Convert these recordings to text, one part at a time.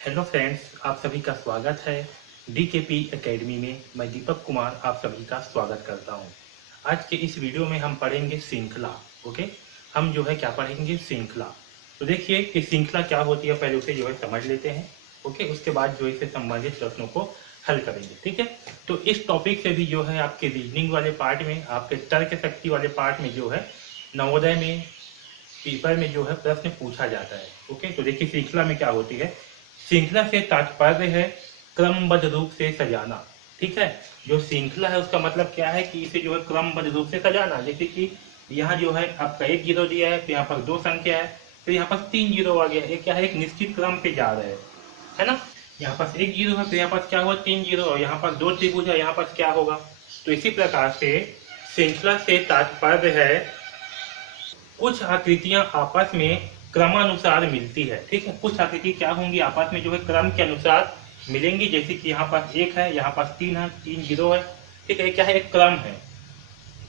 Hello friends, आप सभी का स्वागत है डीकेपी एकेडमी में। मैं दीपक कुमार आप सभी का स्वागत करता हूं। आज के इस वीडियो में हम पढ़ेंगे श्रृंखला। ओके, हम जो है क्या पढ़ेंगे, श्रृंखला। तो देखिए कि श्रृंखला क्या होती है, पहले उसे जो है समझ लेते हैं। ओके, उसके बाद जो इससे संबंधित प्रश्नों को हल करेंगे। ठीक है, तो इस टॉपिक से भी जो है आपके रीजनिंग वाले पार्ट में, आपके तर्क शक्ति वाले पार्ट में जो है नवोदय में, पेपर में जो है प्रश्न पूछा जाता है। ओके, तो देखिए श्रृंखला में क्या होती है। श्रृंखला से तात्पर्य है क्रमबद्ध रूप से सजाना। ठीक है, जो श्रृंखला है उसका मतलब क्या है कि इसे जो है क्रमबद्ध रूप से सजाना। जैसे कि यहाँ जो है आपका एक जीरो दिया है, तो यहाँ पर दो संख्या है, फिर यहाँ पर तीन जीरो आ गया। एक क्या है, एक निश्चित क्रम पे जा रहे हैं, है ना। यहाँ पर एक जीरो है, तो यहाँ पर क्या हुआ, तीन जीरो, और यहाँ पर दो त्रिभुज है, यहाँ पर क्या होगा। तो इसी प्रकार से श्रृंखला से तात्पर्य है कुछ आकृतियां आपस में क्रमानुसार मिलती है। ठीक है, कुछ आकृति क्या होंगी, आपस में जो है क्रम के अनुसार मिलेंगी। जैसे कि यहाँ पास एक है, यहाँ पास तीन है, तीन जीरो है। ठीक है, क्या है, एक क्रम है।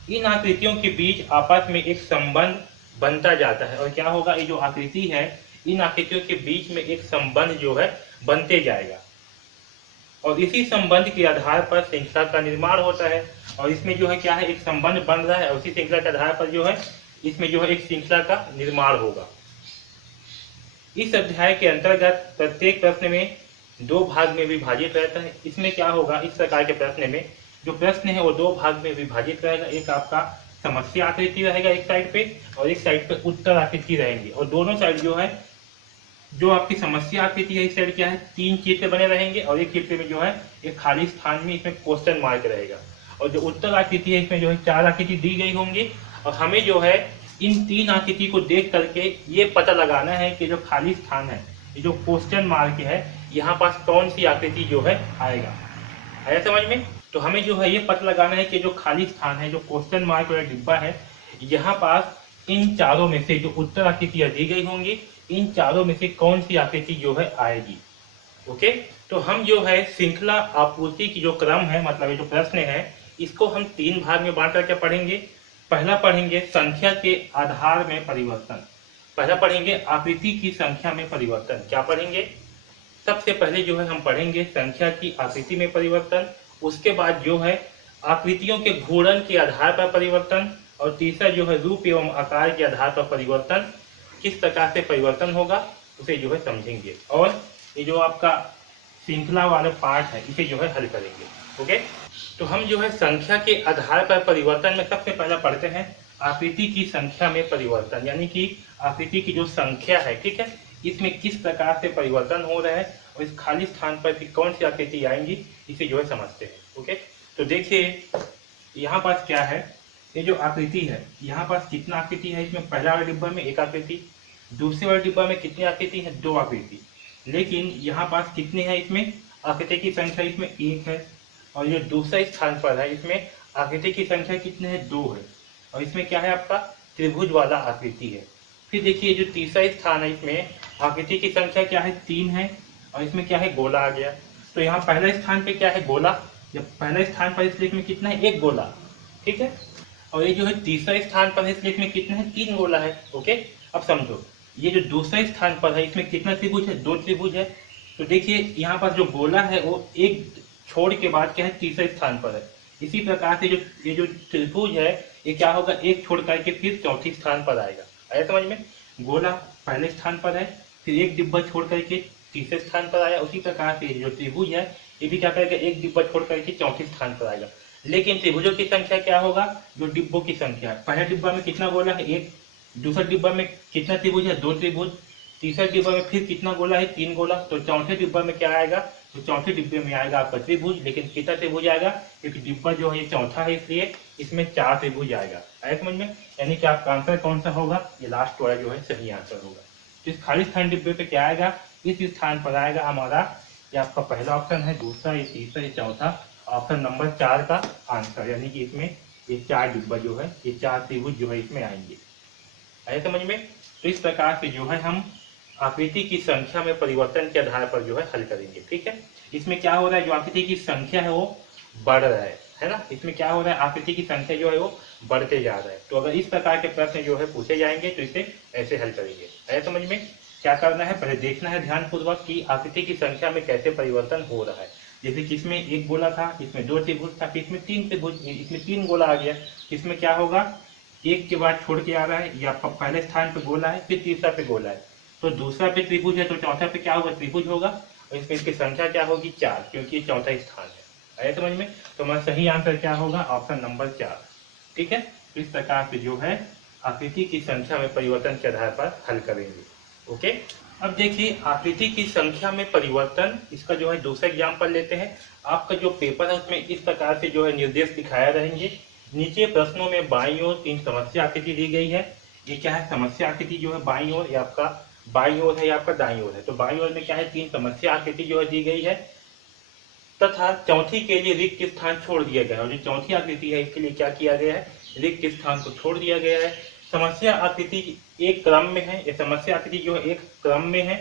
इन आकृतियों के बीच आपस में एक संबंध बनता जाता है, और क्या होगा, ये जो आकृति है इन आकृतियों के बीच में एक संबंध जो है बनते जाएगा, और इसी संबंध के आधार पर श्रृंखला का निर्माण होता है। और इसमें जो है क्या है, एक संबंध बन रहा है, और उसी श्रृंखला के आधार पर जो है इसमें जो है एक श्रृंखला का निर्माण होगा। इस अध्याय के अंतर्गत प्रत्येक प्रश्न में दो भाग में विभाजित रहता है। इसमें क्या होगा, इस प्रकार के प्रश्न में जो प्रश्न है वो दो भाग में विभाजित रहेगा। एक आपका समस्या आकृति रहेगा एक साइड पे, और एक साइड पे उत्तर आकृति रहेंगे। और दोनों साइड जो है, जो आपकी समस्या आकृति है इस साइड क्या है, तीन चित्र बने रहेंगे, और एक चित्र में जो है एक खाली स्थान में इसमें क्वेश्चन मार्क रहेगा। और जो उत्तर आकृति है इसमें जो है चार आकृति दी गई होंगी, और हमें जो है इन तीन आकृति को देख करके ये पता लगाना है कि जो खाली स्थान है, ये जो क्वेश्चन मार्क है, यहाँ पास कौन सी आकृति जो है आएगा। आया समझ में। तो हमें जो है ये पता लगाना है कि जो खाली स्थान है, जो क्वेश्चन मार्क वाला डिब्बा है, यहाँ पास इन चारों में से जो उत्तर आकृतियां दी गई होंगी, इन चारों में से कौन सी आकृति जो है आएगी। ओके, तो हम जो है श्रृंखला आपूर्ति की जो क्रम है, मतलब ये जो प्रश्न है, इसको हम तीन भाग में बांट करके पढ़ेंगे। पहला पढ़ेंगे संख्या के आधार में परिवर्तन। पहला पढ़ेंगे आकृति की संख्या में परिवर्तन। क्या पढ़ेंगे, सबसे पहले जो है हम पढ़ेंगे संख्या की आकृति में परिवर्तन। उसके बाद जो है आकृतियों के घूर्णन के आधार पर परिवर्तन, और तीसरा जो है रूप एवं आकार के आधार पर परिवर्तन। किस प्रकार से परिवर्तन होगा उसे जो है समझेंगे, और ये जो आपका श्रृंखला वाला पार्ट है इसे जो है हल करेंगे। ओके, तो हम जो है संख्या के आधार पर परिवर्तन में सबसे पहला पढ़ते हैं आकृति की संख्या में परिवर्तन, यानी कि आकृति की जो संख्या है, ठीक है, इसमें किस प्रकार से परिवर्तन हो रहा है, और इस खाली स्थान पर फिर कौन सी आकृति आएंगी, इसे जो है समझते हैं। ओके, तो देखिए यहाँ पास क्या है, ये जो आकृति है, यहाँ पास कितना आकृति है, इसमें पहला वाले डिब्बा में एक आकृति, दूसरे वाले डिब्बा में कितनी आकृति है, दो आकृति। लेकिन यहाँ पास कितने हैं, इसमें आकृति की संख्या इसमें एक है, और ये दूसरे स्थान पर है, इसमें आकृति की संख्या कितने है, दो है, और इसमें क्या है आपका त्रिभुज वाला आकृति है। फिर देखिए जो तीसरा स्थान है, इसमें आकृति की संख्या क्या है, तीन है, और इसमें क्या है, गोला आ गया। तो यहाँ पहला स्थान पे क्या है, गोला। जब पहला स्थान पर इसलिए में कितना है, एक गोला, ठीक है, और ये जो है तीसरा स्थान पर है, इसलिए में कितना है, तीन गोला है। ओके, अब समझो ये जो दूसरा स्थान पर है इसमें कितना त्रिभुज है, दो त्रिभुज है। तो देखिए यहाँ पर जो गोला है वो एक छोड़ के बाद क्या है, तीसरे स्थान पर है। इसी प्रकार से ये जो त्रिभुज है ये क्या होगा, एक छोड़ करके फिर चौथी स्थान पर आएगा। आया समझ में। गोला पहले स्थान पर है, फिर एक डिब्बा छोड़ करके तीसरे स्थान पर आया। उसी प्रकार से जो त्रिभुज है ये भी क्या करेगा, एक डिब्बा छोड़ करके चौथी स्थान पर आएगा। लेकिन त्रिभुजों की संख्या क्या होगा, जो डिब्बों की संख्या है। पहले डिब्बा में कितना गोला है, एक। दूसरा डिब्बा में कितना त्रिभुज है, दो त्रिभुज। तीसरा डिब्बा में फिर कितना गोला है, तीन गोला। तो चौथे डिब्बा में क्या आएगा, तो चौथे डिब्बे में आएगा आपका त्रिभुज। लेकिन कितना त्रिभुज आएगा, क्योंकि डिब्बा जो है ये चौथा है, इसलिए इसमें चार त्रिभुज आएगा। आया समझ में। यानी कि आपका आंसर कौन सा होगा, ये लास्ट वाला जो है सही आंसर होगा। तो इस खाली स्थान डिब्बे पे क्या आएगा, इस स्थान पर आएगा हमारा, ये आपका पहला ऑप्शन है, दूसरा, ये तीसरा, ये चौथा, ऑप्शन नंबर 4 का आंसर। यानी कि इसमें ये चार डिब्बा जो है, ये चार त्रिभुज जो है इसमें आएंगे। आया समझ में। तो इस प्रकार से जो है हम आकृति की संख्या में परिवर्तन के आधार पर जो है हल करेंगे। ठीक है, इसमें क्या हो रहा है, जो आकृति की संख्या है वो बढ़ रहा है ना। इसमें क्या हो रहा है, आकृति की संख्या जो है वो बढ़ते जा रहा है। तो अगर इस प्रकार के प्रश्न जो है पूछे जाएंगे तो इसे ऐसे हल करेंगे। आया समझ में। क्या करना है, पहले देखना है ध्यानपूर्वक कि आकृति की संख्या में कैसे परिवर्तन हो रहा है। जैसे कि इसमें एक गोला था, इसमें 2 त्रिभुज था, फिर इसमें 3 त्रिभुज, इसमें 3 गोला आ गया। इसमें क्या होगा, एक के बाद छोड़ के आ रहा है, या पहले स्थान पे गोला है, फिर तीसरा पे गोला है, तो दूसरा पे त्रिभुज है, तो चौथा पे क्या होगा, त्रिभुज होगा, और इसमें इसकी संख्या क्या होगी, 4, क्योंकि ये चौथा स्थान है। आया समझ में? तो हमारा सही आंसर क्या होगा, ऑप्शन नंबर 4। ठीक है, तो इस प्रकार से जो है आकृति की संख्या में परिवर्तन के आधार पर हल करेंगे। ओके, अब देखिए आकृति की संख्या में परिवर्तन, इसका जो है दूसरा एग्जाम्पल लेते हैं। आपका जो पेपर है उसमें इस प्रकार से जो है निर्देश दिखाया रहेंगे। नीचे प्रश्नों में बाईं ओर 3 समस्या आकृति दी गई है। ये क्या है, समस्या आकृति जो है बाईं ओर, या आपका बाईं ओर है या आपका दाईं ओर है। तो बाईं ओर में क्या है, 3 समस्या आकृति जो है दी गई है, तथा चौथी के लिए रिक्त स्थान छोड़ दिया गया है। और जो चौथी आकृति है इसके लिए क्या किया गया है, रिक्त स्थान को छोड़ दिया गया है। समस्या आकृति एक क्रम में है, ये समस्या आकृति जो है एक क्रम में है।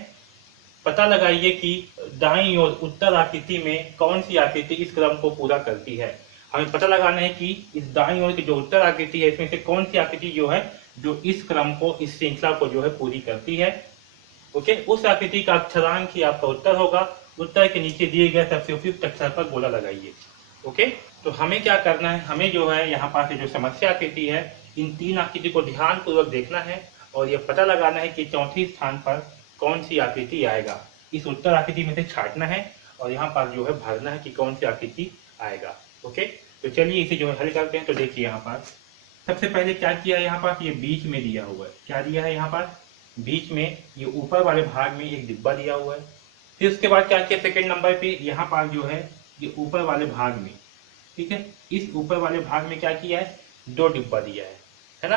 पता लगाइए कि दाईं ओर उत्तर आकृति में कौन सी आकृति इस क्रम को पूरा करती है। हमें पता लगाना है कि इस दाईं ओर की जो उत्तर आकृति है इसमें से कौन सी आकृति जो है जो इस क्रम को, इस श्रृंखला को जो है पूरी करती है। ओके, उस आकृति का अक्षरांक ही आपका उत्तर होगा। उत्तर के नीचे दिए गए सबसे उपयुक्त अक्षर पर गोला लगाइए। ओके, तो हमें क्या करना है, हमें जो है यहाँ पास जो समस्या आकृति है, इन 3 आकृति को ध्यान पूर्वक देखना है और ये पता लगाना है कि चौथी स्थान पर कौन सी आकृति आएगा। इस उत्तर आकृति में से छांटना है और यहाँ पर जो है भरना है कि कौन सी आकृति आएगा। ओके, तो चलिए इसे जो है हल करते हैं। तो देखिए यहाँ पर सबसे पहले क्या किया है, यहाँ पर ये बीच में दिया हुआ है। क्या दिया है, यहाँ पर बीच में ये ऊपर वाले भाग में एक डिब्बा दिया हुआ है। फिर उसके बाद क्या किया, सेकंड नंबर पे यहाँ पर जो है ये ऊपर वाले भाग में, ठीक है, इस ऊपर वाले भाग में क्या किया है, 2 डिब्बा दिया है ना।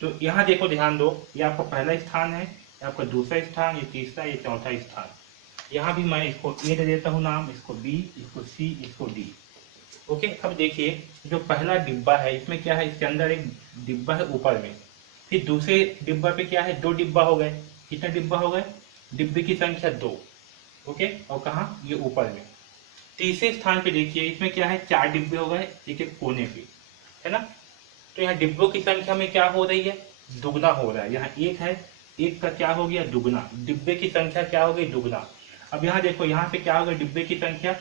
तो यहाँ देखो, ध्यान दो, ये आपका पहला स्थान है, आपका दूसरा स्थान, ये तीसरा, ये चौथा स्थान। यहाँ भी मैं इसको ए दे देता हूँ नाम, इसको बी, इसको सी, इसको डी। ओके, अब देखिए जो पहला डिब्बा है इसमें क्या है, इसके अंदर एक डिब्बा है ऊपर में। फिर दूसरे डिब्बा पे क्या है, 2 डिब्बा हो गए। कितने डिब्बा हो गए, डिब्बे की संख्या 2। ओके, और कहाँ, ये ऊपर में। तीसरे स्थान पे देखिए इसमें क्या है, 4 डिब्बे हो गए एक एक कोने पे, है ना। तो यहाँ डिब्बों की संख्या में क्या हो रही है, दुगना हो रहा है। यहाँ 1 है, 1 का क्या हो गया, दुगना। डिब्बे की संख्या क्या हो गई, दुगना। अब यहाँ देखो, यहाँ पे क्या हो गया, डिब्बे की संख्या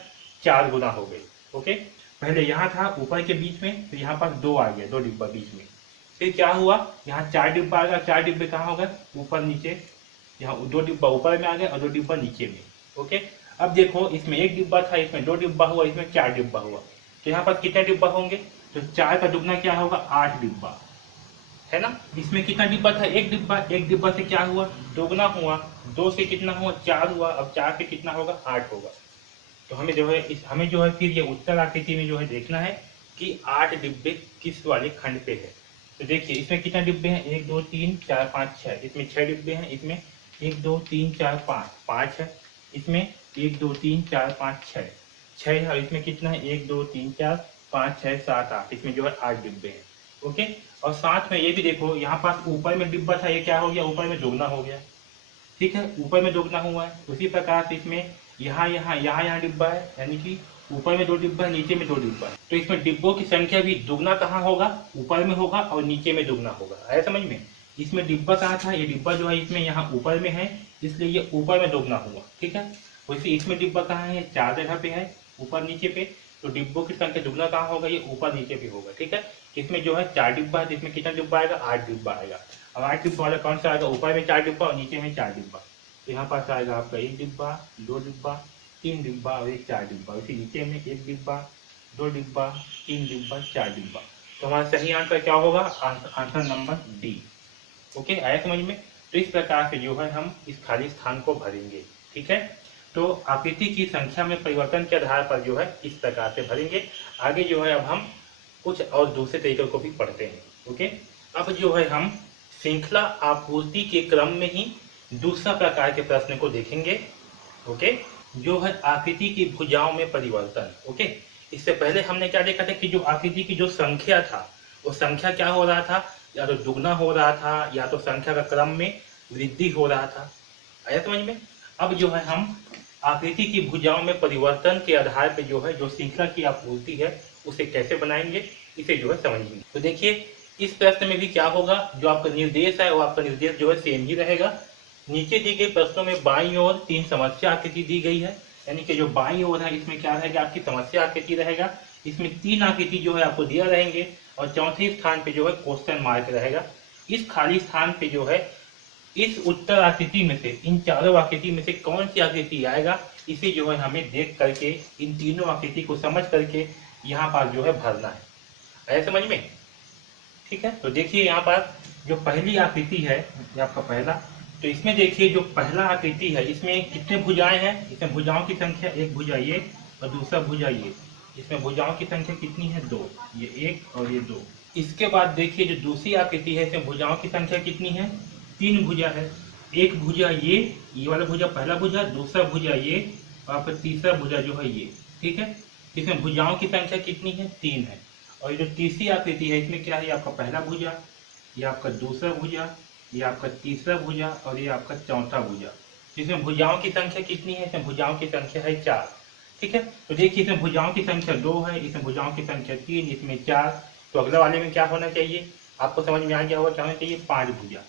4 गुना हो गई। ओके, पहले यहाँ था ऊपर के बीच में, तो यहाँ पास 2 आ गया, 2 डिब्बा बीच में। फिर क्या हुआ, यहाँ 4 डिब्बा आ गया। 4 डिब्बे कहाँ हो गए, ऊपर नीचे। यहाँ 2 डिब्बा ऊपर में आ गए और 2 डिब्बा नीचे में। ओके, अब देखो इसमें 1 डिब्बा था, इसमें 2 डिब्बा हुआ, इसमें 4 डिब्बा हुआ। तो यहाँ पर कितने डिब्बा होंगे, तो 4 का दुगना क्या होगा, 8 डिब्बा, है ना। इसमें कितना डिब्बा था, 1 डिब्बा। 1 डिब्बा से क्या हुआ, दोगुना हुआ। 2 से कितना हुआ, 4 हुआ। अब 4 से कितना होगा, 8 होगा। तो हमें जो है हमें जो है फिर ये उत्तर आकृति में जो है देखना है कि 8 डिब्बे किस वाले खंड पे है। तो देखिए इसमें कितने डिब्बे हैं, 1 2 3 4 5 6। इसमें 6 डिब्बे हैं। इसमें 1 2 3 4 5 है। इसमें 1 2 3 4 5 6 है। और इसमें कितना है, 1 2 3 4 5 6 7 8। इसमें जो है 8 डिब्बे हैं। ओके, और साथ में ये भी देखो, यहाँ पास ऊपर में डिब्बा था, ये क्या हो गया, ऊपर में दोगुना हो गया। ठीक है, ऊपर में दोगुना हुआ है। उसी प्रकार से इसमें यहाँ डिब्बा है, यानी कि ऊपर में 2 डिब्बा है, नीचे में 2 डिब्बा है। तो इसमें डिब्बों की संख्या भी दुगना कहाँ होगा, ऊपर में होगा और नीचे में दुगना होगा। आया समझ में? इसमें डिब्बा कहाँ था, ये डिब्बा जो है इसमें यहाँ ऊपर में है, इसलिए ये ऊपर में दोगुना हुआ। ठीक है, वैसे इसमें डिब्बा कहाँ है, 4 जगह पे है, ऊपर नीचे पे। तो डिब्बों की संख्या दुगना कहाँ होगा, ये ऊपर नीचे पे होगा। ठीक है, इसमें जो है 4 डिब्बा है, इसमें कितना डिब्बा आएगा, 8 डिब्बा आएगा। अब 8 डिब्बा वाला कौन सा आएगा, ऊपर में 4 डिब्बा और नीचे में 4 डिब्बा। तो यहाँ पास आएगा आपका 1 डिब्बा, 2 डिब्बा, 3 डिब्बा और 4 डिब्बा। उसी नीचे में 1 डिब्बा, 2 डिब्बा, 3 डिब्बा, 4 डिब्बा। तो हमारा सही आंसर क्या होगा, आंसर नंबर डी। ओके, आया समझ में? तो इस प्रकार से जो है हम इस खाली स्थान को भरेंगे। ठीक है, तो आकृति की संख्या में परिवर्तन के आधार पर जो है इस प्रकार से भरेंगे। आगे जो है अब हम कुछ और दूसरे तरीकों को भी पढ़ते हैं। ओके, अब जो है हम श्रृंखला आपूर्ति के क्रम में ही दूसरा प्रकार के प्रश्न को देखेंगे। ओके, जो है आकृति की भुजाओं में परिवर्तन। ओके, इससे पहले हमने क्या देखा था कि जो आकृति की जो संख्या था, वो संख्या क्या हो रहा था, या तो दुगना हो रहा था या तो संख्या का क्रम में वृद्धि हो रहा था। आया समझ में? अब जो है हम आकृति की भुजाओं में परिवर्तन के आधार पे जो है जो श्रृंखला की आपूर्ति है उसे कैसे बनाएंगे, इसे जो है समझेंगे। तो देखिए इस प्रश्न में भी क्या होगा, जो आपका निर्देश है वो आपका निर्देश जो है सेम ही रहेगा। नीचे दी गई प्रश्नों में बाईं ओर 3 समस्या आकृति दी गई है, यानी कि जो बाईं ओर है इसमें क्या रहेगा, आपकी समस्या आकृति रहेगा। इसमें 3 आकृति जो है आपको दिया रहेंगे और चौथे स्थान पे जो है क्वेश्चन मार्क रहेगा। इस खाली स्थान पे जो है इस उत्तर आकृति में से, इन चारों आकृति में से कौन सी आकृति आएगा, इसे जो है हमें देख करके इन तीनों आकृति को समझ करके यहाँ पर जो है भरना है। आया समझ में? ठीक है, तो देखिए यहाँ पर जो पहली आकृति है ये आपका पहला, तो इसमें देखिए जो पहला आकृति है इसमें कितने भुजाएं हैं, इसमें भुजाओं की संख्या एक भुजा ये और दूसरा भुजा ये। इसमें भुजाओं की संख्या कितनी है, 2, ये 1 और ये 2। इसके बाद देखिए जो दूसरी आकृति है इसमें भुजाओं की संख्या कितनी है, 3 भुजा है। एक भुजा ये वाला भुजा पहला भुजा, दूसरा भुजा ये और आपका तीसरा भुजा जो है ये। ठीक है, इसमें भुजाओं की संख्या कितनी है, 3 है। और ये जो तीसरी आकृति है इसमें क्या है, आपका पहला भुजा, ये आपका दूसरा भुजा, ये आपका तीसरा भुजा और ये आपका चौथा भुजा। इसमें भुजाओं की संख्या कितनी है, इसमें भुजाओं की संख्या है 4। ठीक है, तो देखिए इसमें भुजाओं की संख्या 2 है, इसमें भुजाओं की संख्या 3, इसमें 4। तो अगला वाले में क्या होना चाहिए, आपको समझ में आ गया होगा क्या होना चाहिए, 5 भुजा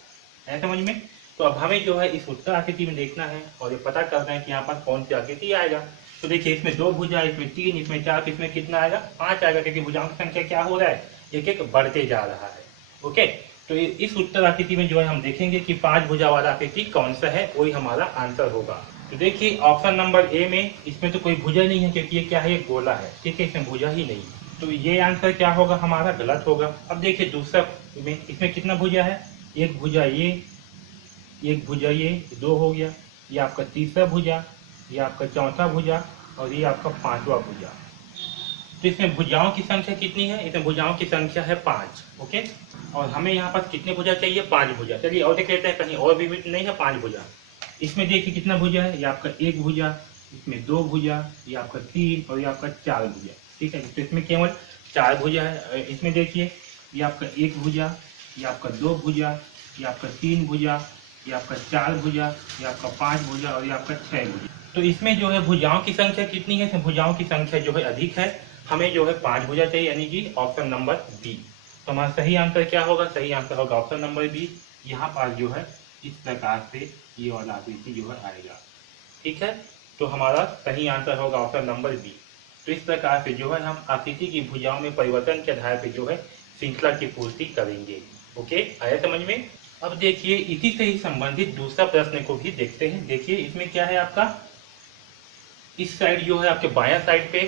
है समझ में। तो अब हमें जो है इस उत्तर आकृति में देखना है और ये पता करना है कि यहाँ पर कौन सी आकृति आएगा। तो देखिए इसमें 2 भुजा, इसमें 3, इसमें 4, इसमें कितना आएगा, 5 आएगा, क्योंकि भुजाओं की संख्या क्या हो रहा है, एक एक बढ़ते जा रहा है। ओके, तो इस उत्तर आकृति में जो है हम देखेंगे कि 5 भुजा वाला आकृति कौन सा है, वही हमारा आंसर होगा। तो देखिए ऑप्शन नंबर ए में इसमें तो कोई भुजा नहीं है, क्योंकि ये क्या है, ये गोला है। ठीक है, इसमें भुजा ही नहीं, तो ये आंसर क्या होगा हमारा, गलत होगा। अब देखिए दूसरा में, इसमें कितना भुजा है, एक भुजा ये, एक भुजा ये, 2 हो गया, ये आपका तीसरा भुजा, ये आपका चौथा भुजा और ये आपका 5वां भुजा। तो इसमें भुजाओं की संख्या कितनी है, इसमें भुजाओं की संख्या है 5। ओके, और हमें यहाँ पर कितने भुजा चाहिए, 5 भुजा। चलिए और देख लेते हैं, कहीं और भी नहीं है 5 भुजा। इसमें देखिए कितना भुजा है, ये आपका 1 भुजा, इसमें 2 भुजा, ये आपका 3 और ये आपका 4 भुजा। ठीक है, तो इसमें केवल 4 भुजा है। इसमें देखिए ये आपका 1 भुजा, ये आपका 2 भुजा, ये आपका 3 भुजा, ये आपका 4 भुजा, ये आपका 5 भुजा और ये आपका 6 भुजा। तो इसमें जो है भुजाओं की संख्या कितनी है, भुजाओं की संख्या जो है अधिक है, हमें जो है 5 भुजा चाहिए, यानी कि ऑप्शन नंबर बी। तो हमारा सही आंसर क्या होगा, सही आंसर होगा ऑप्शन नंबर बी। यहाँ पर जो है इस प्रकार से ये वाला आकृति जो है आएगा। ठीक है, तो हमारा सही आंसर होगा ऑप्शन नंबर बी। तो इस प्रकार से जो है हम आकृति की भुजाओं में परिवर्तन के आधार पर जो है श्रृंखला की पूर्ति करेंगे। ओके, आया समझ में। अब देखिए इसी से ही संबंधित दूसरा प्रश्न को भी देखते हैं। देखिए इसमें क्या है, आपका इस साइड जो है आपके बायां साइड पे,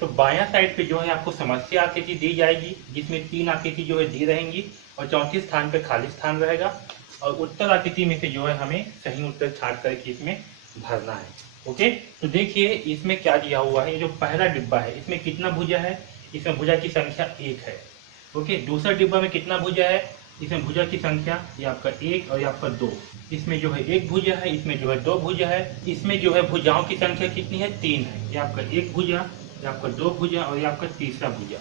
तो बायां साइड पे जो है आपको समस्या आकृति दी जाएगी, जिसमें 3 आकृति जो है दी रहेंगी और चौथे स्थान पे खाली स्थान रहेगा। और उत्तर आकृति में से जो है हमें सही उत्तर छाट करके इसमें भरना है। ओके, तो देखिए इसमें क्या दिया हुआ है, ये जो पहला डिब्बा है इसमें कितना भुजा है, इसमें भुजा की संख्या 1 है। ओके, दूसरा डिब्बा में कितना भुजा है, इसमें भुजा की संख्या ये आपका 1 और ये आपका 2। इसमें जो है 1 भुजा है, इसमें जो है 2 भुजा है। इसमें जो है भुजाओं की संख्या कितनी है, 3 है। ये आपका 1 भुजा, ये आपका 2 भुजा और ये आपका तीसरा भुजा।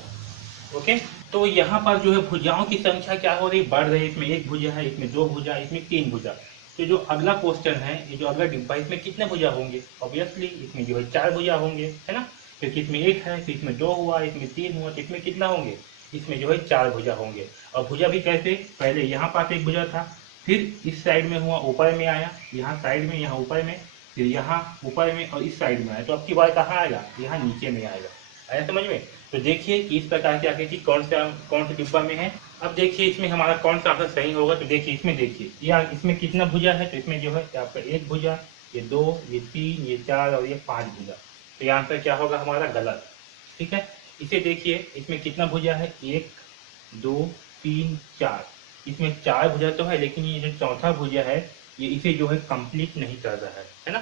ओके, तो यहाँ पर जो है भुजाओं की संख्या क्या हो रही, बढ़ रही है। इसमें 1 भुजा है, इसमें 2 भुजा, इसमें 3 भुजा। तो जो अगला क्वेश्चन है, ये जो अगला डिब्बा है, इसमें कितने भुजा होंगे, ऑब्वियसली इसमें जो है 4 भुजा होंगे, है ना। क्योंकि इसमें 1 है, तो इसमें 2 हुआ, इसमें 3 हुआ, तो इसमें कितना होंगे, इसमें जो है 4 भुजा होंगे। और भुजा भी कैसे, पहले यहाँ पास 1 भुजा था, फिर इस साइड में हुआ, ऊपर में आया, यहाँ साइड में, यहाँ ऊपर में, फिर यहाँ ऊपर में और इस साइड में आया। तो अब की बार कहाँ आएगा, यहाँ नीचे में आएगा। आया समझ में। तो देखिए कि इस प्रकार की आकृति कौन से डिब्बा में है। अब देखिए इसमें हमारा कौन सा आंसर सही होगा। तो देखिए इसमें, देखिए या इसमें कितना भुजा है, तो इसमें जो है आपका 1 भुजा, ये 2, ये 3, ये 4 और ये 5 भुजा। तो ये आंसर क्या होगा हमारा, गलत। ठीक है, इसे देखिए इसमें कितना भुजा है, 1 2 3 4। इसमें 4 भुजा तो है, लेकिन ये जो चौथा भुजा है ये इसे जो है कंप्लीट नहीं कर रहा है ना।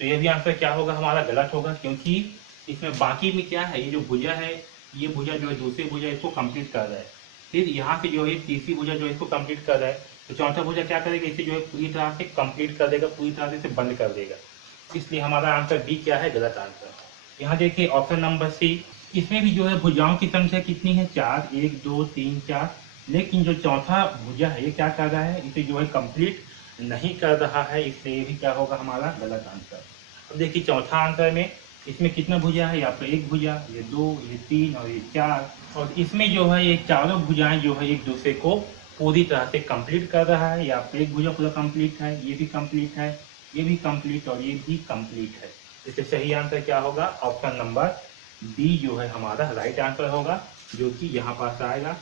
तो ये भी आंसर क्या होगा हमारा, गलत होगा, क्योंकि इसमें बाकी में क्या है, ये जो भुजा है, ये भुजा जो है दूसरे भुजा इसको कंप्लीट कर रहा है। फिर यहाँ से जो है तीसरी भुजा जो है इसको कंप्लीट कर रहा है। तो चौथा भुजा क्या करेगा, इसे जो है पूरी तरह से कंप्लीट कर देगा, पूरी तरह से इसे बंद कर देगा। इसलिए हमारा आंसर बी क्या है, गलत आंसर। यहाँ देखिए ऑप्शन नंबर सी, इसमें भी जो है भुजाओं की संख्या कितनी है, 4, 1 2 3 4। लेकिन जो चौथा भुजा है ये क्या कर रहा है, इसे जो है कंप्लीट नहीं कर रहा है, इसलिए ये भी क्या होगा हमारा, गलत आंसर। अब देखिए चौथा आंसर में इसमें कितना भुजा है, आपका 1 भुजा, ये 2, ये 3 और ये 4। और इसमें जो है ये चारों भुजाएं जो है एक दूसरे को पूरी तरह से कंप्लीट कर रहा है, या आपका एक भुजा पूरा कंप्लीट है, ये भी कंप्लीट है, ये भी कंप्लीट और ये भी कंप्लीट है। इससे सही आंसर क्या होगा? ऑप्शन नंबर बी जो है हमारा राइट आंसर होगा, जो कि यहाँ पास आएगा।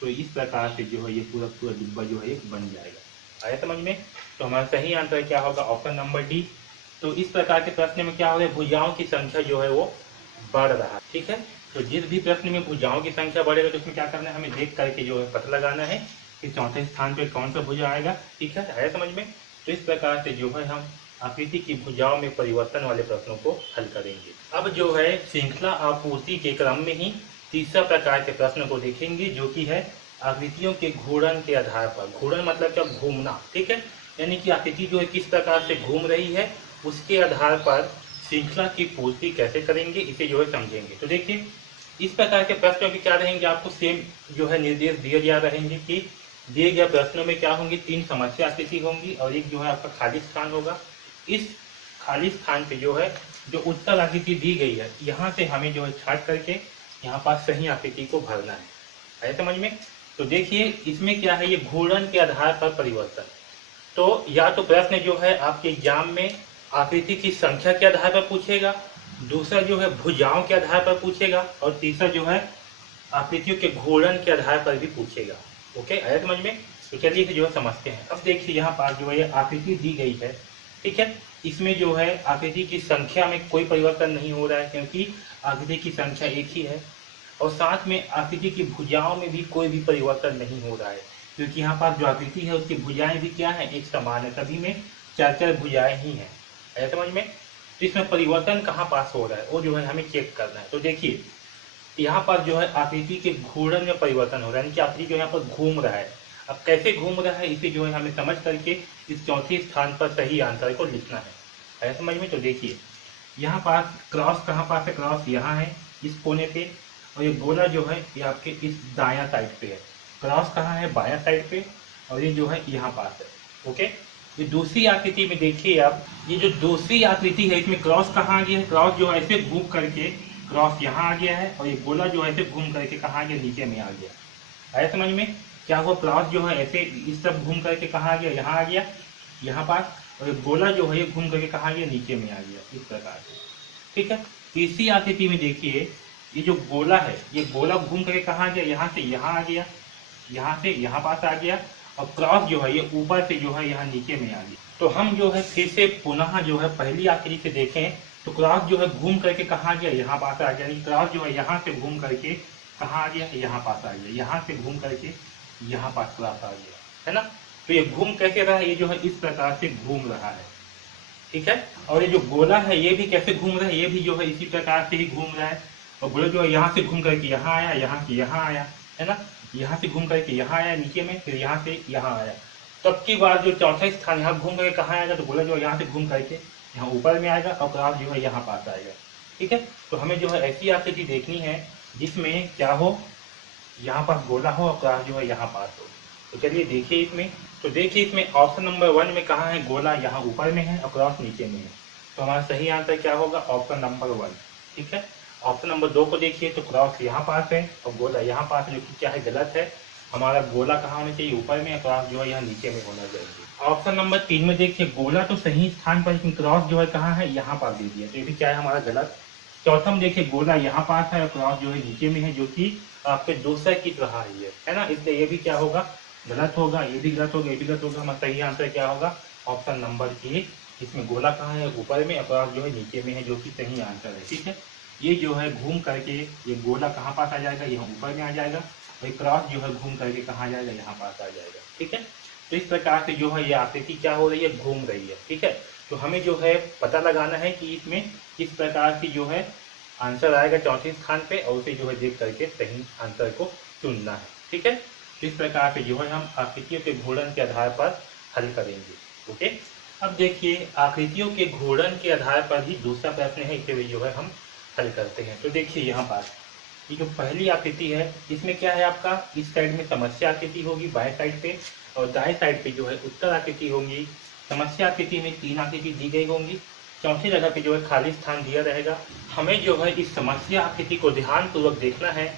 तो इस प्रकार से जो है ये पूरा पूरा डिब्बा जो है एक बन जाएगा। आया समझ में? तो हमारा सही आंसर क्या होगा? Option number D. तो इस प्रकार के प्रश्न में क्या हो रहा है, भुजाओं की संख्या जो है वो बढ़ रहा है। ठीक है, तो जिस भी प्रश्न में भुजाओं की संख्या बढ़ेगा तो उसमें क्या करना है, हमें देख करके जो है पता लगाना है कि चौथे स्थान पे कौन सा भुजा आएगा। ठीक है, आया समझ में? तो इस प्रकार से जो है हम आकृति की भुजाओं में परिवर्तन वाले प्रश्नों को हल करेंगे। अब जो है श्रृंखला आपूर्ति के क्रम में ही तीसरा प्रकार के प्रश्न को देखेंगे, जो कि है आकृतियों के घूर्णन के आधार पर। घूर्णन मतलब क्या? घूमना। ठीक है, यानी कि आकृति जो है किस प्रकार से घूम रही है उसके आधार पर श्रृंखला की पूर्ति कैसे करेंगे, इसे जो है समझेंगे। तो देखिए, इस प्रकार के प्रश्न भी क्या रहेंगे, आपको सेम जो है निर्देश दिए जा रहेंगे कि दिए गए प्रश्नों में क्या होंगी, 3 समस्या आकृति होंगी और एक जो है आपका खाली स्थान होगा। इस खाली स्थान पे जो है जो उत्तर आकृति दी गई है, यहाँ से हमें जो है छाट करके यहाँ पास सही आकृति को भरना है। आया समझ में? तो देखिए, इसमें क्या है, ये घूर्णन के आधार पर परिवर्तन। तो या तो प्रश्न जो है आपके एग्जाम में आकृति की संख्या के आधार पर पूछेगा, दूसरा जो है भुजाओं के आधार पर पूछेगा, और तीसरा जो है आकृतियों के घूर्णन के आधार पर भी पूछेगा। ओके, आया समझ में? तो चलिए इसे जो है समझते हैं। अब देखिए, यहाँ पास जो है आकृति दी गई है। ठीक है, इसमें जो है आकृति की संख्या में कोई परिवर्तन नहीं हो रहा है, क्योंकि आकृति की संख्या एक ही है, और साथ में आकृति की भुजाओं में भी कोई भी परिवर्तन नहीं हो रहा है, क्योंकि यहाँ पास जो आकृति है उसकी भुजाएं भी क्या है, एक समान है, सभी में 4 भुजाएं ही हैं। है समझ में? तो इसमें परिवर्तन कहाँ पास हो रहा है वो जो है हमें चेक करना है। तो देखिए, यहाँ पर जो है आकृति के घूर्णन में परिवर्तन हो रहा है, यानी कि आकृति जो यहाँ पर घूम रहा है। अब कैसे घूम रहा है इसे जो है हमें समझ करके इस चौथे स्थान पर सही आंसर को लिखना है समझ में? तो देखिए, यहाँ पास क्रॉस कहाँ पास है, क्रॉस यहाँ है इस कोने पे, और ये गोला जो है ये आपके इस दायां साइड पे है। क्रॉस कहाँ है, बायां साइड पे, और ये जो है यहाँ पास है। ओके, ये दूसरी आकृति में देखिए आप, ये जो दूसरी आकृति है इसमें क्रॉस कहाँ आ गया है, क्रॉस जो है ऐसे घूम करके क्रॉस यहाँ आ गया है, और ये गोला जो है ऐसे घूम करके कहाँ आ गया, नीचे में आ गया। आया समझ में? क्या हुआ, क्रॉस जो है ऐसे इस तरफ घूम करके कहाँ आ गया, यहाँ आ गया, यहाँ पास, और ये गोला जो है ये घूम करके कहाँ आ गया, नीचे में आ गया, इस प्रकार से। ठीक है, तीसरी आकृति में देखिए, ये जो गोला है ये गोला घूम करके कहाँ आ गया, यहाँ से यहाँ आ गया, यहाँ से यहाँ पास आ गया, और क्रॉस जो है ये ऊपर से जो है यहाँ नीचे में आ गया। तो हम जो है फिर से पुनः जो है पहली आकृति से देखें तो क्रॉस जो है घूम करके कहाँ गया, यहाँ पास आ गया, यानी क्रॉस जो है यहाँ से घूम करके कहाँ आ गया, यहाँ पास आ गया, यहाँ से घूम करके यहाँ पास क्रॉस आ गया, है ना? तो ये घूम कैसे रहा है, ये जो है इस प्रकार से घूम रहा है। ठीक है, और ये जो गोला है ये भी कैसे घूम रहा है, ये भी जो है इसी प्रकार से ही घूम रहा है, और गोला जो है यहाँ से घूम करके यहाँ आया, यहाँ से यहाँ आया, है ना? यहाँ से घूम करके यहाँ आया नीचे में, फिर यहाँ से यहाँ आया। तब की बार जो चौथा स्थान यहाँ घूम करके कहाँ आएगा, तो गोला जो है यहाँ से घूम करके यहाँ ऊपर में आएगा, और क्रॉस जो है यहाँ पास आएगा। ठीक है, तो हमें जो है ऐसी आकृति देखनी है जिसमें क्या हो, यहाँ पर गोला हो और क्रॉस जो है यहाँ पास हो। तो चलिए देखिए इसमें, तो देखिए इसमें ऑप्शन नंबर 1 में कहाँ है, गोला यहाँ ऊपर में है और क्रॉस नीचे में है। तो हमारा सही आंसर क्या होगा, ऑप्शन नंबर 1। ठीक है, ऑप्शन नंबर 2 को देखिए, तो क्रॉस यहाँ पास है और गोला यहाँ पास है, जो कि क्या है, गलत है। हमारा गोला कहाँ होना चाहिए, ऊपर में, क्रॉस जो है यहाँ नीचे में होना चाहिए। ऑप्शन नंबर 3 में देखिए, गोला तो सही स्थान पर, लेकिन क्रॉस जो है कहाँ है, यहाँ पास दे दिया, तो ये भी क्या है, हमारा गलत। चौथा में देखिए, गोला यहाँ पास है और क्रॉस जो है नीचे में है, जो कि आपके दूसरा की तरह ही है ना? इसलिए ये भी क्या होगा, गलत होगा, ये भी गलत होगा, ये भी गलत होगा। हमारा सही आंसर क्या होगा, ऑप्शन नंबर 1। इसमें गोला कहाँ है, ऊपर में, और क्रॉस जो है नीचे में है, जो कि सही आंसर है। ठीक है, ये जो है घूम करके ये गोला कहाँ पास आ जाएगा, यहाँ ऊपर में आ जाएगा, और क्रॉस जो है घूम करके कहाँ जाएगा, यहाँ पास आ जाएगा। ठीक है, तो इस प्रकार से जो है ये आकृति क्या हो रही है, घूम रही है। ठीक है, तो हमें जो है पता लगाना है कि इसमें किस प्रकार की जो है आंसर आएगा चौथे स्थान पे, और उसे जो है देख करके सही आंसर को चुनना है। ठीक है, तो इस प्रकार से जो है हम आकृतियों के घूर्णन के आधार पर हल करेंगे। ओके, अब देखिए आकृतियों के घूर्णन के आधार पर ही दूसरा प्रश्न है, इसे भी जो है हम हल करते हैं। तो देखिए यहाँ पास ये जो पहली आकृति है, इसमें क्या है, आपका इस साइड में समस्या आकृति होगी बाएं साइड पे, और दाएं साइड पे जो है उत्तर आकृति होंगी। समस्या आकृति में 3 आकृति दी गई होंगी, चौथी जगह पे जो है खाली स्थान दिया रहेगा। हमें जो है इस समस्या आकृति को ध्यानपूर्वक देखना है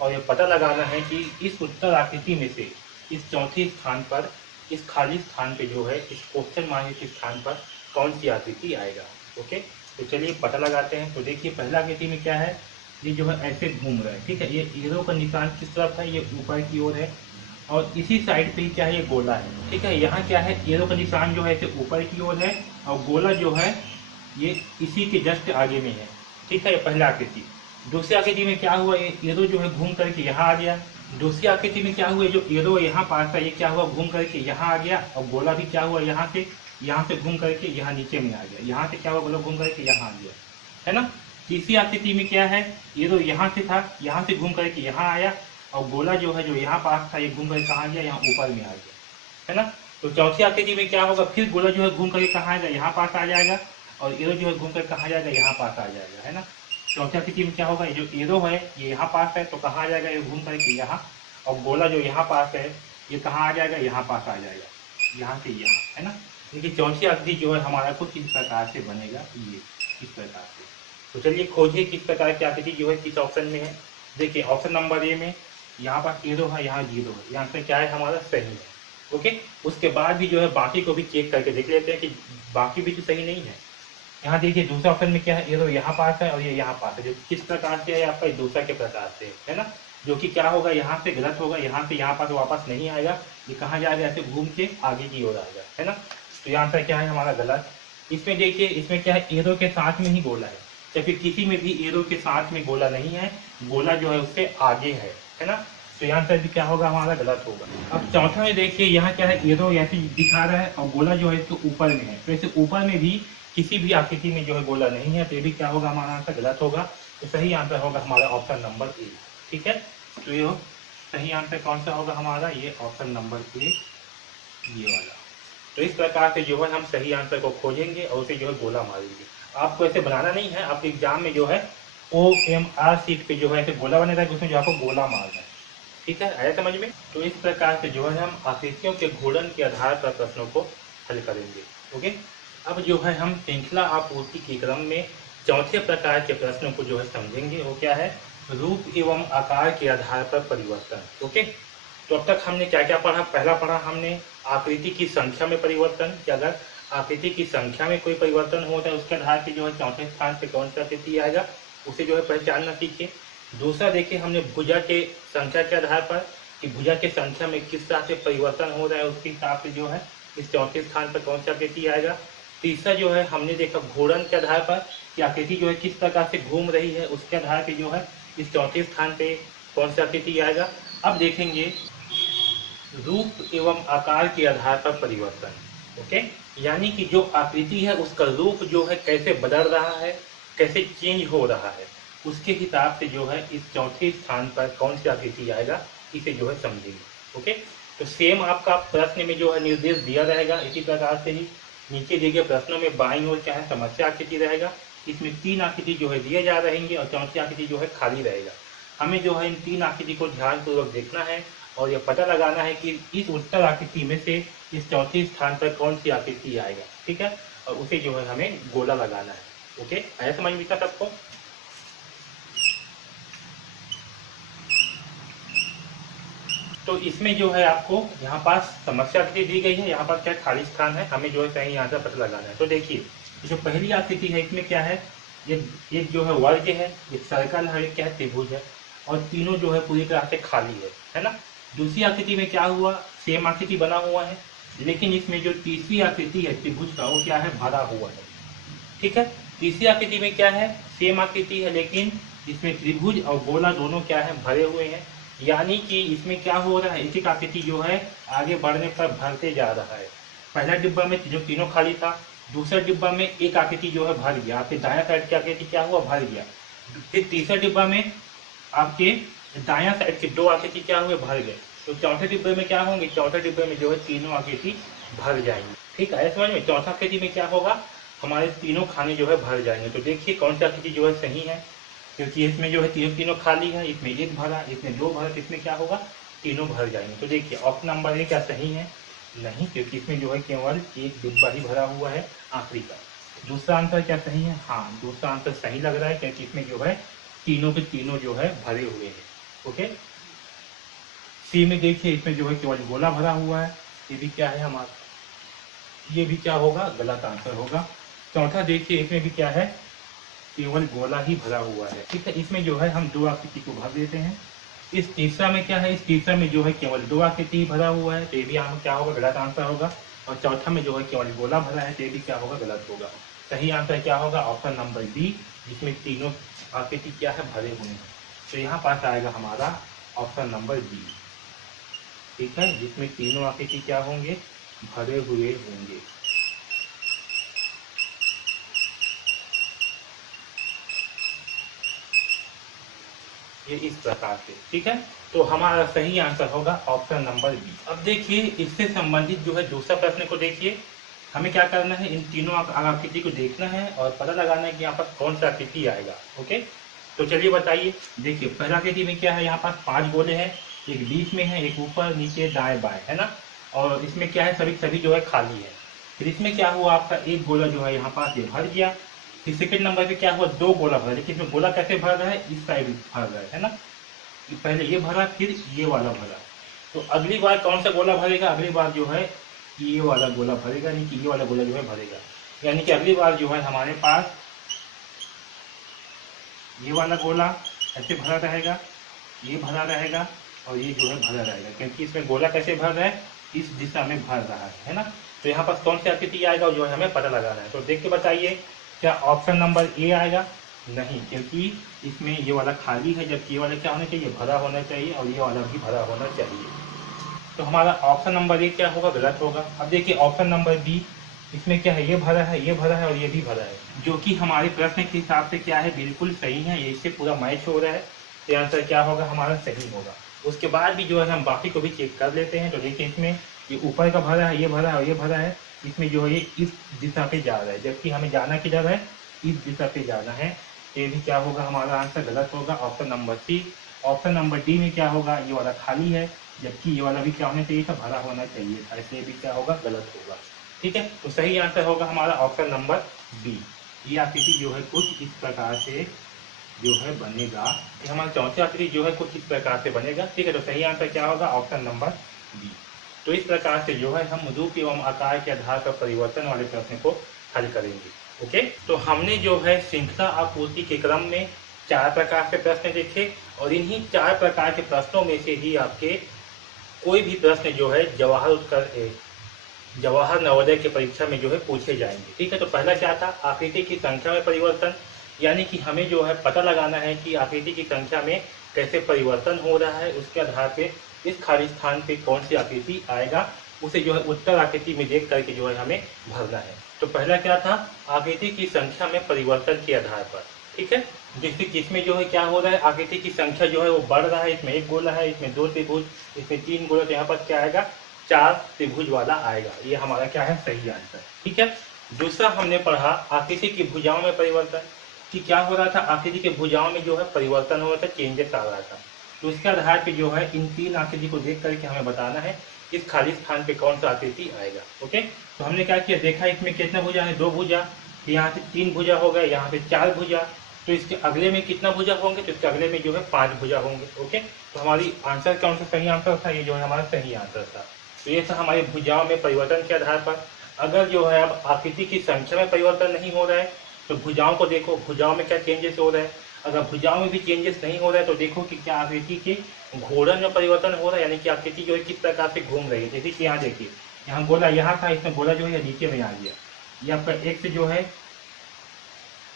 और ये पता लगाना है कि इस उत्तर आकृति में से इस चौथे स्थान पर, इस खाली स्थान पे जो है, इस क्वेश्चन मार्क के स्थान पर कौन सी आकृति आएगा। ओके, तो चलिए पता लगाते हैं। तो देखिए पहला आकृति में क्या है, ये जो है ऐसे घूम रहा है, ठीक है। ये एरो का निशान किस तरफ है, ये ऊपर की ओर है, और इसी साइड पे क्या है, ये गोला है, ठीक है। यहाँ क्या है, एरो का निशान जो है ऐसे ऊपर की ओर है, और गोला जो है ये इसी के जस्ट आगे में है, ठीक है। ये पहला आकृति। दूसरी आकृति में क्या हुआ, ये एरो जो है घूम करके यहाँ आ गया। दूसरी आकृति में क्या हुआ, जो एरो यहाँ पास था, ये क्या हुआ, घूम करके यहाँ आ गया, और गोला भी क्या हुआ, यहाँ से घूम करके यहाँ नीचे में आ गया। यहाँ से क्या हुआ, गोला घूम करके यहाँ आ गया, है ना। तीसरी आकृति में क्या है, एरो यहाँ से था, यहाँ से घूम करके यहाँ आया, और गोला जो है जो यहाँ पास था, ये घूम करके कहाँ गया, यहाँ ऊपर में आ गया, है ना। तो चौथी आकृति में क्या होगा, फिर गोला जो है घूम करके कहाँ आएगा, यहाँ पास आ जाएगा, और एरो जो है घूम कर कहाँ जाएगा, यहाँ पास आ जाएगा, है ना। चौथी आकृति में क्या होगा, ये जो एरो है ये यहाँ पास है, तो कहाँ आ जाएगा, ये घूम करके यहाँ, और गोला जो यहाँ पास है ये कहाँ आ जाएगा, यहाँ पास आ जाएगा, यहाँ से यहाँ, है ना। देखिए चौथी आकृति जो है हमारा कुछ इस प्रकार से बनेगा, ये इस प्रकार से। तो चलिए खोजिए किस प्रकार की आकृति जो है किस ऑप्शन में है। देखिए ऑप्शन नंबर ए में यहाँ पर एरो है, यहाँ जीरो है, यहाँ से क्या है हमारा सही है। ओके, उसके बाद भी जो है बाकी को भी चेक करके देख लेते हैं कि बाकी भी तो सही नहीं है। यहाँ देखिए दूसरा ऑप्शन में क्या है, एरो यहाँ पास है और ये यहाँ पास है, जो किस प्रकार से है आपका दूसरा के प्रकार से, है ना। जो कि क्या होगा, यहाँ से गलत होगा, यहाँ से यहाँ पास वापस नहीं आएगा, ये कहाँ जाएगा, ऐसे घूम के आगे की ओर आएगा, है ना। तो यहाँ पर क्या है हमारा गलत। इसमें देखिए, इसमें क्या है, एरो के साथ में ही गोला है, या फिर किसी में भी एरो के साथ में गोला नहीं है, गोला जो है उससे आगे है ना। तो यहाँ पर भी क्या होगा, हमारा गलत होगा। अब चौथा में देखिए, यहाँ क्या है, एरो ऐसे दिखा रहा है और गोला जो है इसके ऊपर में है, तो ऐसे ऊपर में भी किसी भी आकृति में जो है गोला नहीं है, तो ये भी क्या होगा, हमारा आंसर गलत होगा। तो सही आंसर होगा हमारा ऑप्शन नंबर ए, ठीक है। तो ये सही आंसर कौन सा होगा हमारा, ये ऑप्शन नंबर ए, ये वाला। तो इस प्रकार से जो है हम सही आंसर को खोजेंगे और उसे जो है गोला मारेंगे। आपको ऐसे बनाना नहीं है, आपके एग्जाम में जो है OMR सीट पे जो है ऐसे गोला बनेगा, उसमें जो आपको गोला मारना है, ठीक है। आया समझ में। तो इस प्रकार से जो है हम आकृतियों के घूर्णन के आधार पर प्रश्नों को हल करेंगे। ओके, अब जो है हम श्रृंखला आपूर्ति के क्रम में चौथे प्रकार के प्रश्नों को जो है समझेंगे। वो क्या है, रूप एवं आकार के आधार पर परिवर्तन। ओके, तो अब तक हमने क्या क्या पढ़ा। पहला पढ़ा हमने आकृति की संख्या में परिवर्तन, कि अगर आकृति की संख्या में कोई परिवर्तन होता है उसके आधार पर जो है चौथे स्थान पे कौन सा आकृति आएगा, उसे जो है पहचानना सीखे। दूसरा देखिए हमने भुजा के संख्या के आधार पर, कि भुजा के संख्या में किस तरह से परिवर्तन हो रहा है, उसके हिसाब से जो है इस चौथे स्थान पर कौन सा आकृति आएगा। तीसरा जो है हमने देखा घूर्णन के आधार पर, कि आकृति जो है किस प्रकार से घूम रही है, उसके आधार पर जो है इस चौथे स्थान पे कौन सा आकृति आएगा। अब देखेंगे रूप एवं आकार के आधार पर परिवर्तन। ओके, यानी कि जो आकृति है उसका रूप जो है कैसे बदल रहा है, कैसे चेंज हो रहा है, उसके हिसाब से जो है इस चौथे स्थान पर कौन सी आकृति आएगा, इसे जो है समझेंगे। ओके, तो सेम आपका प्रश्न में जो है निर्देश दिया रहेगा, इसी प्रकार से ही नीचे दिए गए प्रश्नों में बाईं ओर क्या है समस्या आकृति रहेगा। इसमें 3 आकृति जो है दिए जा रहेंगे और चौथी आकृति जो है खाली रहेगा। हमें जो है इन 3 आकृति को ध्यानपूर्वक देखना है और यह पता लगाना है कि इस उत्तर आकृति में से इस चौथे स्थान पर कौन सी आकृति आएगा, ठीक है। और उसे जो है हमें गोला लगाना है। ओके, आया समझ में सबको। तो इसमें जो है आपको यहाँ पास समस्या आकृति दी गई है, यहाँ पर क्या खाली स्थान है, हमें जो है सही आंसर पता लगाना है। तो देखिए जो पहली आकृति है इसमें क्या है, ये जो है वर्ग है, एक सर्कल है, क्या है त्रिभुज है, और तीनों जो है पूरी तरह से खाली है ना। दूसरी आकृति में क्या हुआ, सेम आकृति बना हुआ है, लेकिन इसमें जो तीसरी आकृति है त्रिभुज का, वो क्या है भरा हुआ है, ठीक है। तीसरी आकृति में क्या है, सेम आकृति है, लेकिन इसमें त्रिभुज और गोला दोनों क्या है भरे हुए हैं। यानी कि इसमें क्या हो रहा है, एक एक आकृति जो है आगे बढ़ने पर भरते जा रहा है। पहला डिब्बा में जो तीनों खाली था, दूसरा डिब्बा में एक आकृति जो है भर गया, आपके दायां साइड की आकृति क्या हुआ, भर गया। फिर तीसरा डिब्बा में आपके दायां साइड के 2 आकृति क्या हुए, भर गए। तो चौथे डिब्बे में क्या होंगे, चौथे डिब्बे में जो है तीनों आकृति भर जाएंगे, ठीक है समझ में। चौथा आकृति में क्या होगा, हमारे तीनों खाने जो है भर जाएंगे। तो देखिए कौन सी आकृति जो है सही है, क्योंकि इसमें जो है तीनों खाली है, इसमें 1 भरा, इसमें 2 भरा, इसमें क्या होगा, तीनों भर जाएंगे। तो देखिए ऑप्शन नंबर ए क्या सही है, नहीं, क्योंकि इसमें जो है केवल एक डिब्बा ही भरा हुआ है आखिरी का। दूसरा आंसर क्या सही है, हाँ दूसरा आंसर सही लग रहा है, क्योंकि इसमें जो है तीनों के तीनों जो है भरे हुए हैं। ओके, सी में देखिए इसमें जो है केवल गोला भरा हुआ है, ये भी क्या है हमारा, ये भी क्या होगा, गलत आंसर होगा। चौथा देखिए इसमें भी क्या है, केवल गोला ही भरा हुआ है। ठीक है, इसमें जो है हम दो आकृति को भर देते हैं। इस तीसरा में क्या है, इस तीसरा में जो है केवल दो आकृति ही भरा हुआ है, तो ये भी यहाँ क्या होगा, गलत आंसर होगा। और चौथा में जो है केवल गोला भरा है, तो ये भी क्या होगा, गलत होगा। सही आंसर क्या होगा, ऑप्शन नंबर बी, जिसमें तीनों आकृति क्या है, भरे हुए हैं। तो यहाँ पास आएगा हमारा ऑप्शन नंबर बी। ठीक है, जिसमें तीनों आकृति क्या होंगे, भरे हुए होंगे। ये इस प्रकार से। ठीक है, तो हमारा सही आंसर होगा ऑप्शन नंबर बी। अब देखिए इससे संबंधित जो है दूसरा प्रश्न को देखिए। हमें क्या करना है, इन तीनों आकृति को देखना है और पता लगाना है कि यहाँ पर कौन सा आकृति आएगा। ओके, तो चलिए बताइए। देखिए पहला आकृति में क्या है, यहाँ पास 5 गोले हैं, एक बीच में है, एक ऊपर नीचे दाएं बाएं, है ना। और इसमें क्या है, सभी जो है खाली है। फिर इसमें क्या हुआ, आपका एक गोला जो है यहाँ पास ये भर गया। फिर सेकंड नंबर पे क्या हुआ, 2 गोला भरा, लेकिन इसमें गोला कैसे भर रहा है, इस साइड भर रहा है ना। पहले ये भरा, फिर ये वाला भरा। तो अगली बार कौन सा गोला भरेगा, अगली बार जो है ये वाला गोला भरेगा, यानी कि ये वाला गोला जो है भरेगा। यानी कि अगली बार जो है हमारे पास ये वाला गोला ऐसे भरा रहेगा, ये भरा रहेगा और ये जो है भरा रहेगा, क्योंकि इसमें गोला कैसे भर रहा है, इस दिशा में भर रहा है ना। तो यहाँ पर कौन सी आकृति आएगा जो है हमें पता लगाना है। तो देख के बताइए, क्या ऑप्शन नंबर ए आएगा, नहीं, क्योंकि इसमें ये वाला खाली है, जबकि ये वाला क्या होना चाहिए, भरा होना चाहिए, और ये वाला भी भरा होना चाहिए। तो हमारा ऑप्शन नंबर ए क्या होगा, गलत होगा। अब देखिए ऑप्शन नंबर बी, इसमें क्या है, ये भरा है, ये भरा है और ये भी भरा है, जो कि हमारे प्रश्न के हिसाब से क्या है, बिल्कुल सही है, ये इससे पूरा मैच हो रहा है। तो आंसर क्या होगा, हमारा सही होगा। उसके बाद भी जो है हम बाकी को भी चेक कर लेते हैं। तो देखिए इसमें ये ऊपर का भरा है, ये भरा है और ये भरा है, इसमें जो है ये इस दिशा पे जा रहा है, जबकि हमें जाना किधर है, इस दिशा पे जाना है। ये भी क्या होगा, हमारा आंसर गलत होगा, option number C. Option number D में क्या होगा, ये वाला खाली है, जबकि ये वाला भी क्या होना चाहिए था, भरा होना चाहिए था, इसलिए भी क्या होगा, गलत होगा। ठीक है, तो सही आंसर होगा हमारा ऑप्शन नंबर बी। ये आकृति जो है कुछ इस प्रकार से जो है बनेगा, ये हमारा चौथी आकृति जो है कुछ इस प्रकार से बनेगा। ठीक है, तो सही आंसर क्या होगा, ऑप्शन नंबर बी। तो इस प्रकार से जो है हम रूप एवं आकार के आधार पर परिवर्तन वाले प्रश्न को हल करेंगे। ओके, तो हमने जो है श्रृंखला आपूर्ति के क्रम में 4 प्रकार के प्रश्न देखे, और इन्हीं 4 प्रकार के प्रश्नों में से ही आपके कोई भी प्रश्न जो है जवाहर नवोदय के परीक्षा में जो है पूछे जाएंगे। ठीक है, तो पहला क्या था, आकृति की संख्या में परिवर्तन, यानी कि हमें जो है पता लगाना है कि आकृति की संख्या में कैसे परिवर्तन हो रहा है, उसके आधार पे इस खाली स्थान पे कौन सी आकृति आएगा, उसे जो है उत्तर आकृति में देख करके जो है हमें भरना है। तो पहला क्या था, आकृति की संख्या में परिवर्तन के आधार पर। ठीक है, जिसमें जो है क्या हो रहा है, आकृति की संख्या जो है वो बढ़ रहा है, इसमें 1 गोला है, इसमें 2 त्रिभुज, इसमें 3 गोला, तो यहाँ पर क्या आएगा, 4 त्रिभुज वाला आएगा। ये हमारा क्या है, सही आंसर। ठीक है, दूसरा हमने पढ़ा आकृति की भुजाओं में परिवर्तन, कि क्या हो रहा था, आकृति के भुजाओं में जो है परिवर्तन हो रहा था, चेंजेस आ रहा था। तो इसके आधार पे जो है इन 3 आकृति को देख करके हमें बताना है इस खाली स्थान पे कौन सा आकृति आएगा। ओके, तो हमने क्या किया, देखा इसमें कितना भुजा है, 2 भुजा, यहाँ से 3 भुजा हो गए, यहाँ पे 4 भुजा, तो इसके अगले में कितना भुजा होंगे, तो इसके अगले में जो है 5 भुजा होंगे। ओके, तो हमारी आंसर कौन सा सही आंसर था, ये जो है हमारा सही आंसर था। तो ये था हमारी भुजाओं में परिवर्तन के आधार पर। अगर जो है अब आकृति की संख्या में परिवर्तन नहीं हो रहा है, तो भुजाओं को देखो, भुजाओं में क्या चेंजेस हो रहा है। अगर भुजाओं में भी चेंजेस नहीं हो रहा है, तो देखो कि क्या आकृति के घूर्णन में परिवर्तन हो रहा है, यानी कि आकृति जो है किस प्रकार से घूम रही है। जैसे कि यहाँ देखिए, यहाँ गोला यहाँ था, इसमें गोला जो है नीचे में आ गया, ये आपका एक्स जो है,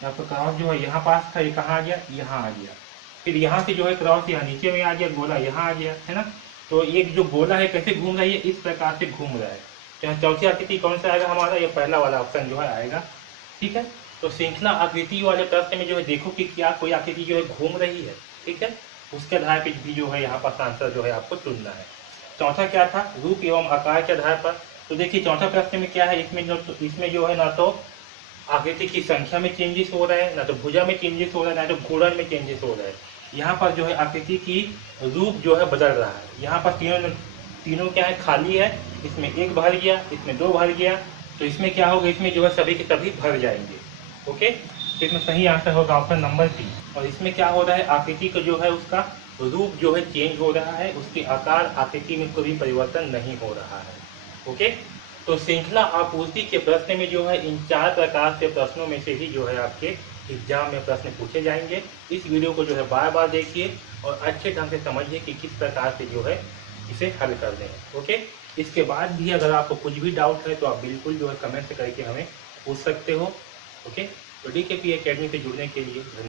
यहाँ पर क्रॉस जो है यहाँ पास था, ये कहाँ आ गया, यहाँ आ गया। फिर यहाँ से जो है क्रॉस यहाँ नीचे में आ गया, गोला यहाँ आ गया, है ना। तो ये जो गोला है कैसे घूम रही है, इस प्रकार से घूम रहा है। तो यहाँ चौथी आकृति कौन सा आएगा हमारा, ये पहला वाला ऑप्शन जो है आएगा। ठीक है, तो श्रृंखला आकृति वाले प्रश्न में जो है देखो कि क्या कोई आकृति जो है घूम रही है। ठीक है, उसके आधार पर भी जो है यहाँ पर आंसर जो है आपको चुनना है। चौथा क्या था, रूप एवं आकार के आधार पर। तो देखिए चौथा प्रश्न में क्या है, इसमें जो है ना तो आकृति की संख्या में चेंजेस हो रहा है, ना तो भुजा में चेंजेस हो रहा है, ना तो घूर्णन में चेंजेस हो रहा है। यहाँ पर जो है आकृति की रूप जो है बदल रहा है। यहाँ पर तीनों क्या है, खाली है, इसमें 1 भर गया, इसमें 2 भर गया, तो इसमें क्या होगा, इसमें जो है सभी के सभी भर जाएंगे। ओके, तो इसमें सही आंसर होगा ऑप्शन नंबर डी। और इसमें क्या हो रहा है, आकृति को जो है उसका रूप जो है चेंज हो रहा है, उसके आकार आकृति में कोई भी परिवर्तन नहीं हो रहा है। ओके, तो श्रृंखला आपूर्ति के प्रश्न में जो है इन 4 प्रकार के प्रश्नों में से ही जो है आपके एग्जाम में प्रश्न पूछे जाएंगे। इस वीडियो को जो है बार बार देखिए और अच्छे ढंग से समझिए कि किस प्रकार से जो है इसे हल कर दें। ओके, इसके बाद भी अगर आपको कुछ भी डाउट है तो आप बिल्कुल जो है कमेंट करके हमें पूछ सकते हो। ओके, तो DKP एकेडमी से जुड़ने के लिए धन्यवाद।